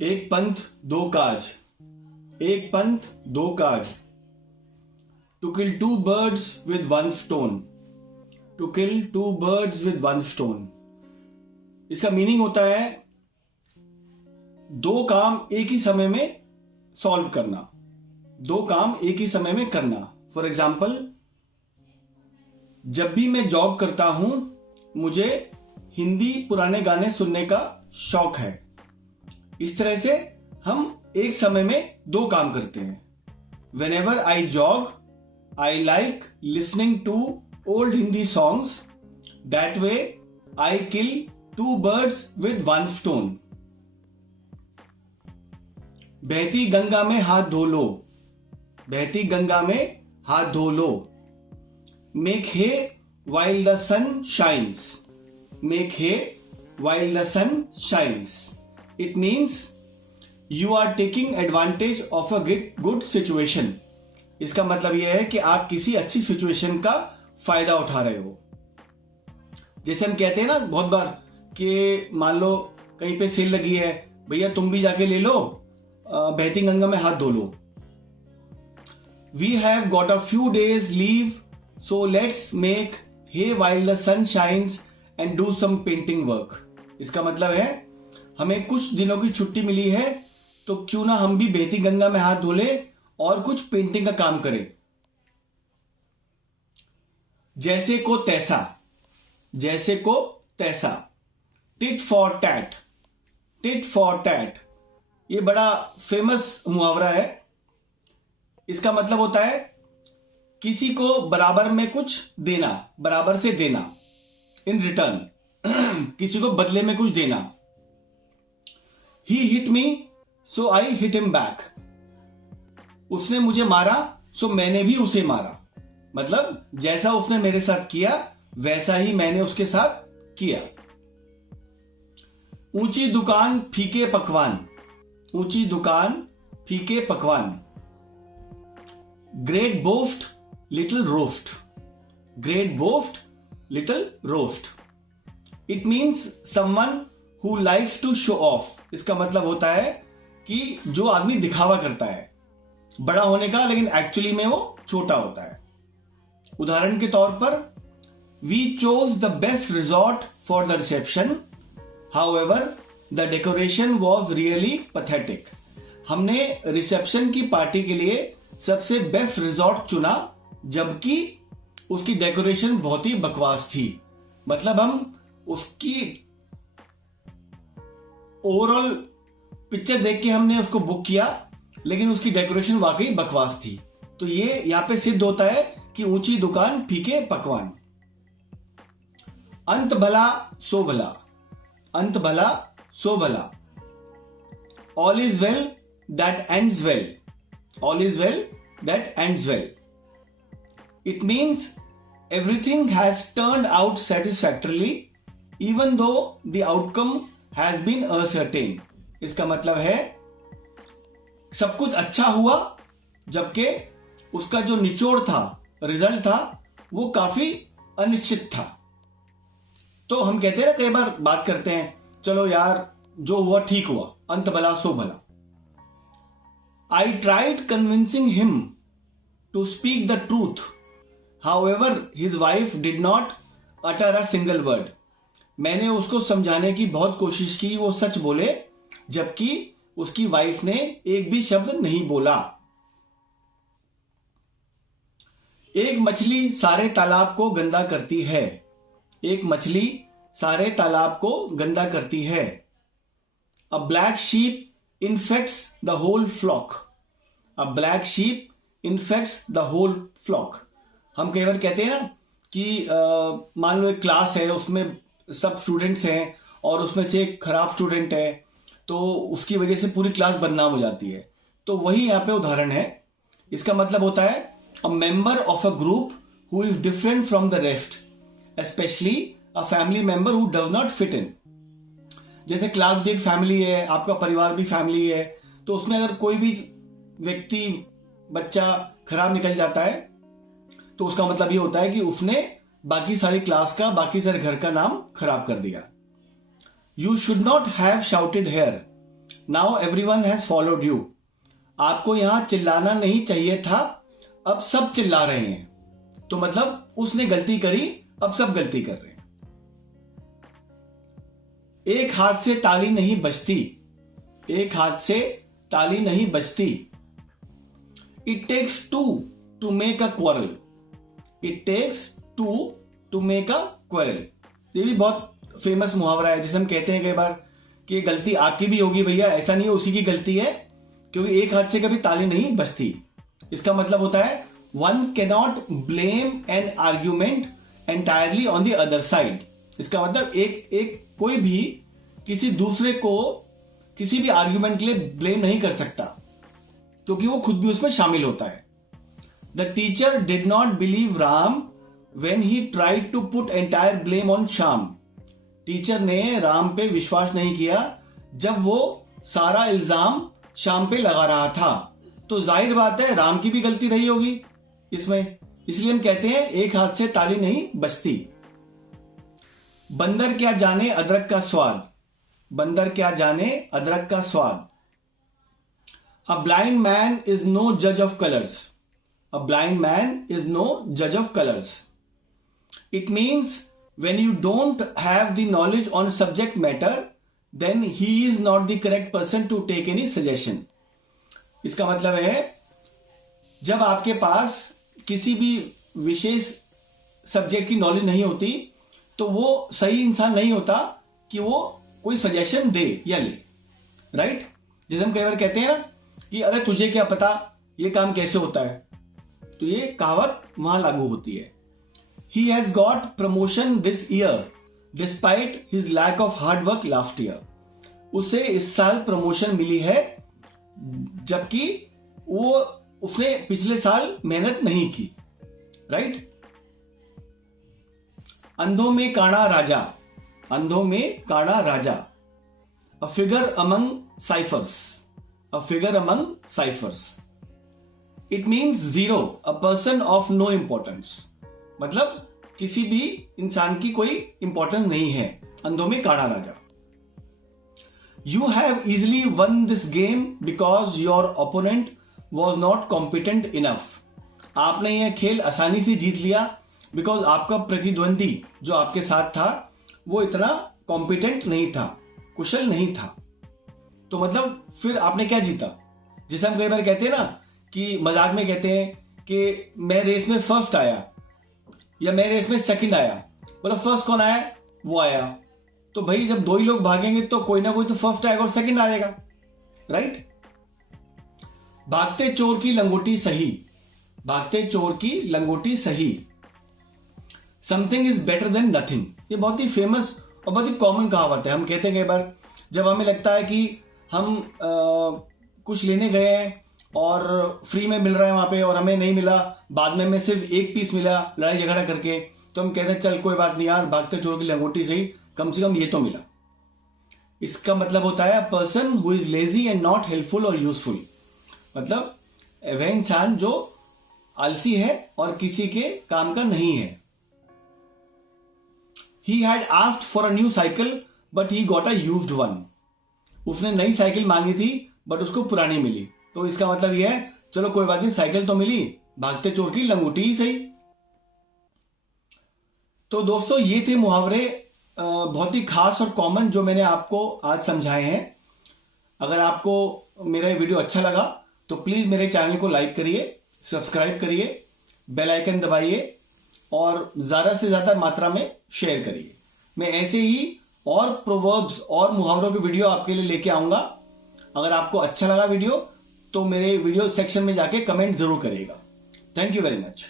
एक पंथ दो काज, एक पंथ दो काज। To kill two birds with one stone, to kill two birds with one stone. इसका मीनिंग होता है दो काम एक ही समय में सॉल्व करना, दो काम एक ही समय में करना। फॉर एग्जाम्पल, जब भी मैं जॉब करता हूं मुझे हिंदी पुराने गाने सुनने का शौक है। इस तरह से हम एक समय में दो काम करते हैं। Whenever I jog, I like listening to old Hindi songs. That way, I kill two birds with one stone. बहती गंगा में हाथ धो लो, बहती गंगा में हाथ धो लो। Make hay while the sun shines. Make hay while the sun shines. It means you are taking advantage of a good situation. इसका मतलब यह है कि आप किसी अच्छी सिचुएशन का फायदा उठा रहे हो। जैसे हम कहते हैं ना बहुत बार कि मान लो कहीं पे सेल लगी है, भैया तुम भी जाके ले लो, बहती गंगा में हाथ धो लो। We have got a few days leave, so let's make hay while the sun shines and do some painting work. इसका मतलब है हमें कुछ दिनों की छुट्टी मिली है, तो क्यों ना हम भी बहती गंगा में हाथ धो ले और कुछ पेंटिंग का काम करें। जैसे को तैसा, जैसे को तैसा। Tit for tat, tit for tat, ये बड़ा फेमस मुहावरा है। इसका मतलब होता है किसी को बराबर में कुछ देना, बराबर से देना, इन रिटर्न किसी को बदले में कुछ देना। He hit me, so I hit him back. उसने मुझे मारा, सो मैंने भी उसे मारा। मतलब जैसा उसने मेरे साथ किया वैसा ही मैंने उसके साथ किया। ऊंची दुकान फीके पकवान, ऊंची दुकान फीके पकवान। Great boast little roast, great boast little roast. It means someone who likes to show off. इसका मतलब होता है कि जो आदमी दिखावा करता है बड़ा होने का, लेकिन एक्चुअली में वो छोटा होता है। उदाहरण के तौर पर, we chose the best resort for the reception, however the decoration was really pathetic. हमने रिसेप्शन की पार्टी के लिए सबसे बेस्ट रिजॉर्ट चुना, जबकि उसकी डेकोरेशन बहुत ही बकवास थी। मतलब हम उसकी ओवरऑल पिक्चर देख के हमने उसको बुक किया, लेकिन उसकी डेकोरेशन वाकई बकवास थी। तो ये यहां पे सिद्ध होता है कि ऊंची दुकान फीके पकवान। अंत भला सो भला, अंत भला सो भला। All is well that ends well, all is well that ends well. It means everything has turned out satisfactorily even though the outcome has been uncertain. इसका मतलब है सब कुछ अच्छा हुआ, जबकि उसका जो निचोड़ था, रिजल्ट था, वो काफी अनिश्चित था। तो हम कहते हैं ना, कई बार बात करते हैं, चलो यार जो हुआ ठीक हुआ, अंत भला सो भला। I tried convincing him to speak the truth, however his wife did not utter a single word. मैंने उसको समझाने की बहुत कोशिश की वो सच बोले, जबकि उसकी वाइफ ने एक भी शब्द नहीं बोला। एक मछली सारे तालाब को गंदा करती है, एक मछली सारे तालाब को गंदा करती है। A black sheep infects the whole flock, a black sheep infects the whole flock. हम कई बार कहते हैं ना कि मान लो एक क्लास है, उसमें सब स्टूडेंट्स हैं और उसमें से एक खराब स्टूडेंट है, तो उसकी वजह से पूरी क्लास बदनाम हो जाती है। तो वही यहाँ पे उदाहरण है। इसका मतलब होता है a member of a group who is different from the rest, especially a family member who does not fit in. जैसे क्लास भी एक फैमिली है, आपका परिवार भी फैमिली है, तो उसमें अगर कोई भी व्यक्ति, बच्चा खराब निकल जाता है, तो उसका मतलब ये होता है कि उसने बाकी सारी क्लास का, बाकी सारे घर का नाम खराब कर दिया। You should not have shouted here, now everyone has followed you. आपको यहां चिल्लाना नहीं चाहिए था, अब सब चिल्ला रहे हैं। तो मतलब उसने गलती करी, अब सब गलती कर रहे हैं। एक हाथ से ताली नहीं बजती, एक हाथ से ताली नहीं बजती। It takes two to make a quarrel, it takes two to make a quarrel. ये भी बहुत फेमस मुहावरा है, जिसे हम कहते हैं कई बार कि गलती आपकी भी होगी भैया, ऐसा नहीं है उसी की गलती है, क्योंकि एक हाथ से कभी ताली नहीं बजती। इसका मतलब होता है one cannot blame an argument entirely on the other side. इसका मतलब एक कोई भी किसी दूसरे को किसी भी आर्ग्यूमेंट के लिए ब्लेम नहीं कर सकता, क्योंकि वो खुद भी उसमें शामिल होता है। The teacher did not believe Ram when he tried to put entire blame on Shyam. Teacher ने राम पे विश्वास नहीं किया जब वो सारा इल्जाम श्याम पे लगा रहा था। तो जाहिर बात है राम की भी गलती रही होगी इसमें, इसलिए हम कहते हैं एक हाथ से ताली नहीं बजती। बंदर क्या जाने अदरक का स्वाद, बंदर क्या जाने अदरक का स्वाद। A blind man is no जज of colours, a blind man is no जज of colours. It means when you don't have the knowledge on subject matter, then he is not the correct person to take any suggestion. इसका मतलब है जब आपके पास किसी भी विशेष subject की knowledge नहीं होती तो वो सही इंसान नहीं होता कि वो कोई सजेशन दे या ले, राइट। जैसे हम कई बार कहते हैं ना कि अरे तुझे क्या पता ये काम कैसे होता है, तो ये कहावत वहां लागू होती है। He has got promotion this year despite his lack of hard work last year. उसे इस साल प्रमोशन मिली है जबकि उसने पिछले साल मेहनत नहीं की, राइट। अंधों में काड़ा राजा, अंधों में काड़ा राजा। A figure among ciphers, a figure among ciphers. It means zero, a person of no importance. मतलब किसी भी इंसान की कोई इंपॉर्टेंस नहीं है। अंधों में काड़ा राजा। You have easily won this game because your opponent was not competent enough. आपने यह खेल आसानी से जीत लिया बिकॉज आपका प्रतिद्वंदी जो आपके साथ था वो इतना कॉम्पिटेंट नहीं था, कुशल नहीं था। तो मतलब फिर आपने क्या जीता। जिसे हम कई बार कहते हैं ना कि मजाक में कहते हैं कि मैं रेस में फर्स्ट आया या मैं रेस में सेकंड आया, मतलब फर्स्ट कौन आया, वो आया। तो भाई जब दो ही लोग भागेंगे तो कोई ना कोई तो फर्स्ट आएगा और सेकंड आएगा, राइट। भागते चोर की लंगोटी सही, भागते चोर की लंगोटी सही। Something is better than nothing, ये बहुत ही फेमस और बहुत ही कॉमन कहावत है। हम कहते हैं कई बार जब हमें लगता है कि हम कुछ लेने गए हैं और फ्री में मिल रहा है वहां पे और हमें नहीं मिला, बाद में हमें सिर्फ एक पीस मिला लड़ाई झगड़ा करके, तो हम कहते हैं चल कोई बात नहीं यार, भागते चोर की लंगोटी सही, कम से कम ये तो मिला। इसका मतलब होता है person who is lazy and not helpful और यूजफुल। मतलब वह इंसान जो आलसी है और किसी के काम का नहीं है। He had asked for a new cycle but he got a used one. उसने नई साइकिल मांगी थी बट उसको पुरानी मिली। तो इसका मतलब यह है चलो कोई बात नहीं, साइकिल तो मिली, भागते चोर की लंगोटी ही सही। तो दोस्तों ये थे मुहावरे बहुत ही खास और कॉमन जो मैंने आपको आज समझाए हैं। अगर आपको मेरा वीडियो अच्छा लगा तो प्लीज मेरे चैनल को लाइक करिए, सब्सक्राइब करिए, बेल आइकन दबाइए और ज्यादा से ज्यादा मात्रा में शेयर करिए। मैं ऐसे ही और प्रोवर्ब्स और मुहावरों की वीडियो आपके लिए लेके आऊंगा। अगर आपको अच्छा लगा वीडियो तो मेरे वीडियो सेक्शन में जाके कमेंट जरूर करिएगा। Thank you very much.